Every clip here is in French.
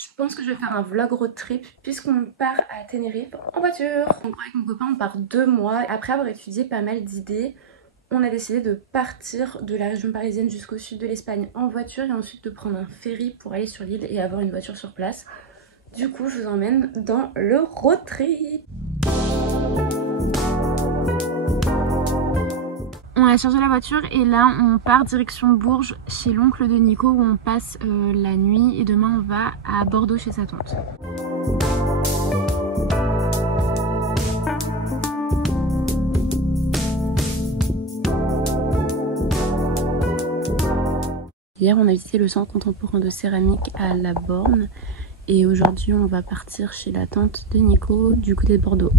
Je pense que je vais faire un vlog road trip puisqu'on part à Tenerife en voiture. Donc avec mon copain on part 2 mois. Après avoir étudié pas mal d'idées, on a décidé de partir de la région parisienne jusqu'au sud de l'Espagne en voiture et ensuite de prendre un ferry pour aller sur l'île et avoir une voiture sur place. Du coup je vous emmène dans le road trip. On a chargé la voiture et là on part direction Bourges chez l'oncle de Nico où on passe la nuit et demain on va à Bordeaux chez sa tante. Hier on a visité le centre contemporain de céramique à La Borne et aujourd'hui on va partir chez la tante de Nico du côté de Bordeaux.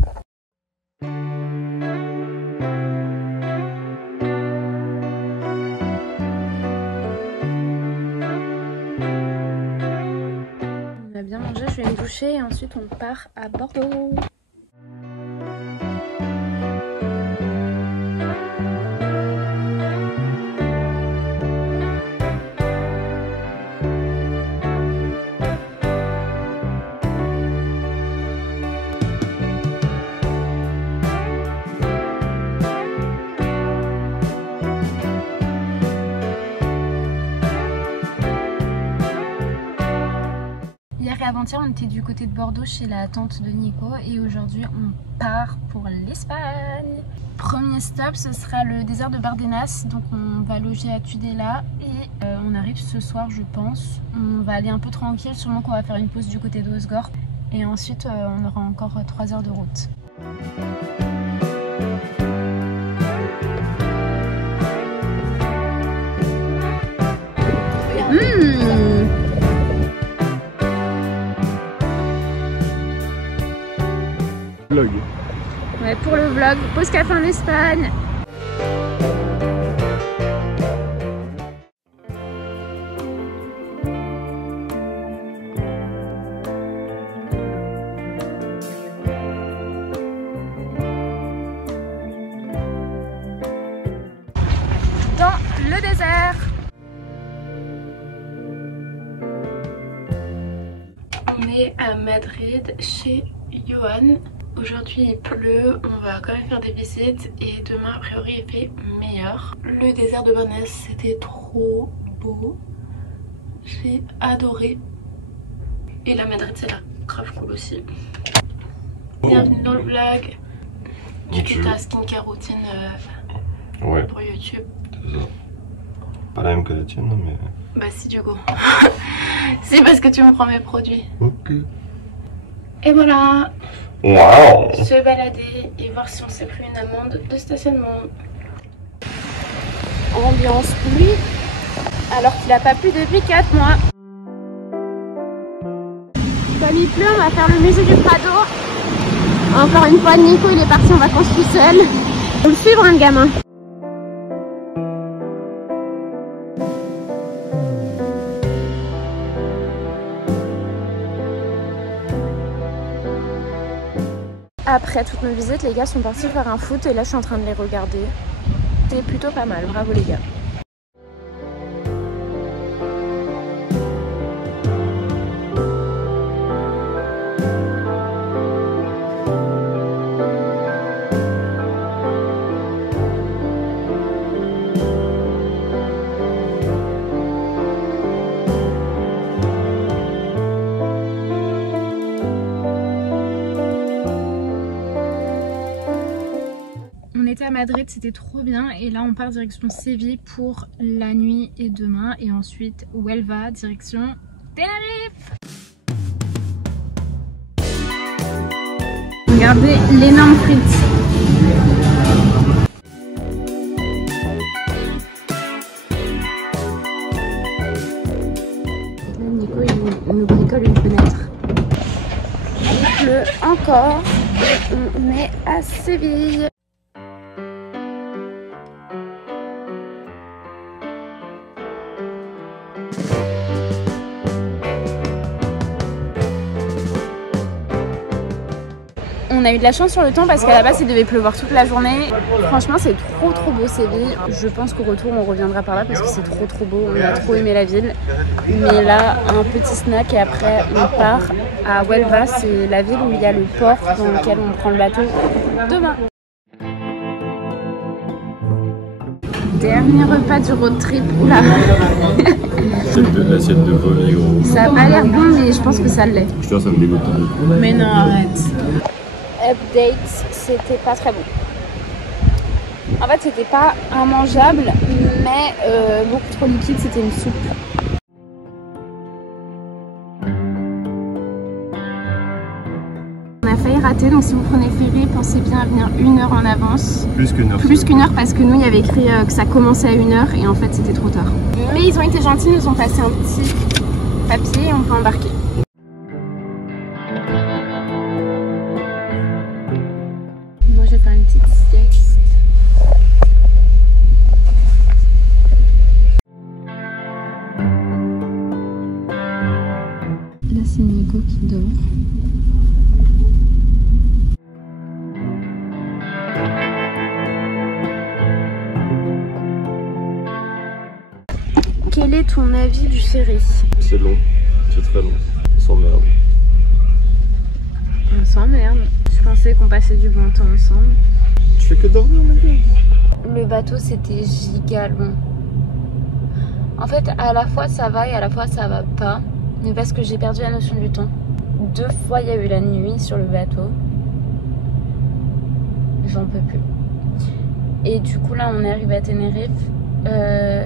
On a bien mangé, je vais me doucher et ensuite on part à Bordeaux. Hier et avant-hier, on était du côté de Bordeaux chez la tante de Nico et aujourd'hui on part pour l'Espagne. Premier stop, ce sera le désert de Bardenas, donc on va loger à Tudela et on arrive ce soir je pense. On va aller un peu tranquille, sûrement qu'on va faire une pause du côté d'Osgore et ensuite on aura encore 3 heures de route. Vlog. Ouais, pour le vlog, pause café en Espagne. Dans le désert. On est à Madrid chez Johan. Aujourd'hui il pleut, on va quand même faire des visites et demain a priori il fait meilleur. Le désert de Bardenas c'était trop beau, j'ai adoré. Et la Madrid c'est là, grave cool aussi. Bienvenue dans le vlog. Tu fais ta skincare routine Ouais. Pour YouTube. C'est ça. Pas la même que la tienne mais... Bah si du coup. C'est parce que tu me prends mes produits. Ok. Et voilà. Waouh. Se balader et voir si on s'est pris une amende de stationnement. Ambiance pluie alors qu'il n'a pas plu depuis 4 mois. Comme il pleut, on va faire le musée du Prado. Encore une fois, Nico il est parti en vacances tout seul. Faut le suivre hein, le gamin. Après toutes nos visites, les gars sont partis faire un foot et là je suis en train de les regarder. C'est plutôt pas mal, bravo les gars. On était à Madrid, c'était trop bien et là on part direction Séville pour la nuit et demain et ensuite Huelva direction Tenerife. Regardez l'énorme frite. Nico il nous bricole une fenêtre. Il pleut encore et on est à Séville. On a eu de la chance sur le temps parce qu'à la base il devait pleuvoir toute la journée. Franchement c'est trop beau Séville. Je pense qu'au retour on reviendra par là parce que c'est trop beau. On a trop aimé la ville. Mais là un petit snack et après on part à Huelva. C'est la ville où il y a le port dans lequel on prend le bateau demain. Dernier repas du road trip. Oula. L'assiette de vomi gros. Ça a pas l'air bon mais je pense que ça l'est. Je te jure ça me dégoûte. Mais non arrête. Update, c'était pas très bon. En fait c'était pas immangeable mais beaucoup trop liquide, c'était une soupe. On a failli rater, donc si vous prenez le ferry, pensez bien à venir 1 heure en avance. Plus qu'une heure. Plus qu'une heure parce que nous il y avait écrit que ça commençait à 1 heure et en fait c'était trop tard. Mais ils ont été gentils, ils nous ont passé un petit papier et on peut embarquer. Moi je vais faire une petite sieste. Là c'est Nico qui dort. Quel est ton avis du ferry? C'est long, c'est très long. On s'emmerde. On s'emmerde. Je pensais qu'on passait du bon temps ensemble. Tu fais que dormir mec. Le bateau c'était giga long. En fait à la fois ça va et à la fois ça va pas. Mais parce que j'ai perdu la notion du temps. 2 fois il y a eu la nuit sur le bateau. J'en peux plus. Et du coup là on est arrivé à Tenerife.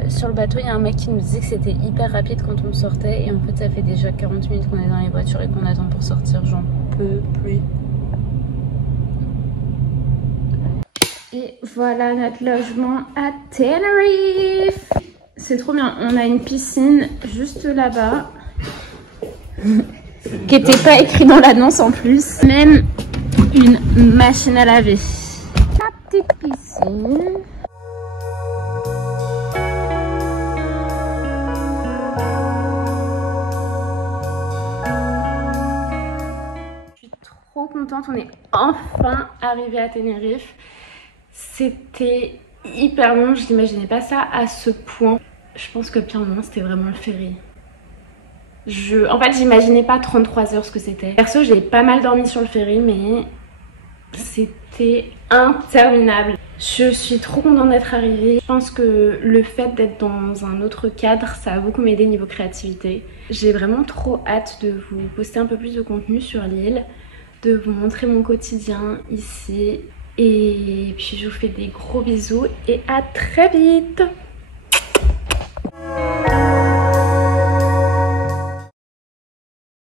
Sur le bateau il y a un mec qui nous disait que c'était hyper rapide quand on sortait. Et en fait ça fait déjà 40 minutes qu'on est dans les voitures et qu'on attend pour sortir. J'en peux plus. Et voilà notre logement à Tenerife. C'est trop bien, on a une piscine juste là-bas qui n'était pas écrit dans l'annonce en plus. Même une machine à laver. La petite piscine. Je suis trop contente, on est enfin arrivé à Tenerife. C'était hyper long, je n'imaginais pas ça à ce point. Je pense que le pire moment c'était vraiment le ferry. En fait j'imaginais pas 33 heures ce que c'était. Perso j'ai pas mal dormi sur le ferry mais c'était interminable. Je suis trop contente d'être arrivée. Je pense que le fait d'être dans un autre cadre ça a beaucoup m'aider niveau créativité. J'ai vraiment trop hâte de vous poster un peu plus de contenu sur l'île, de vous montrer mon quotidien ici. Et puis je vous fais des gros bisous et à très vite.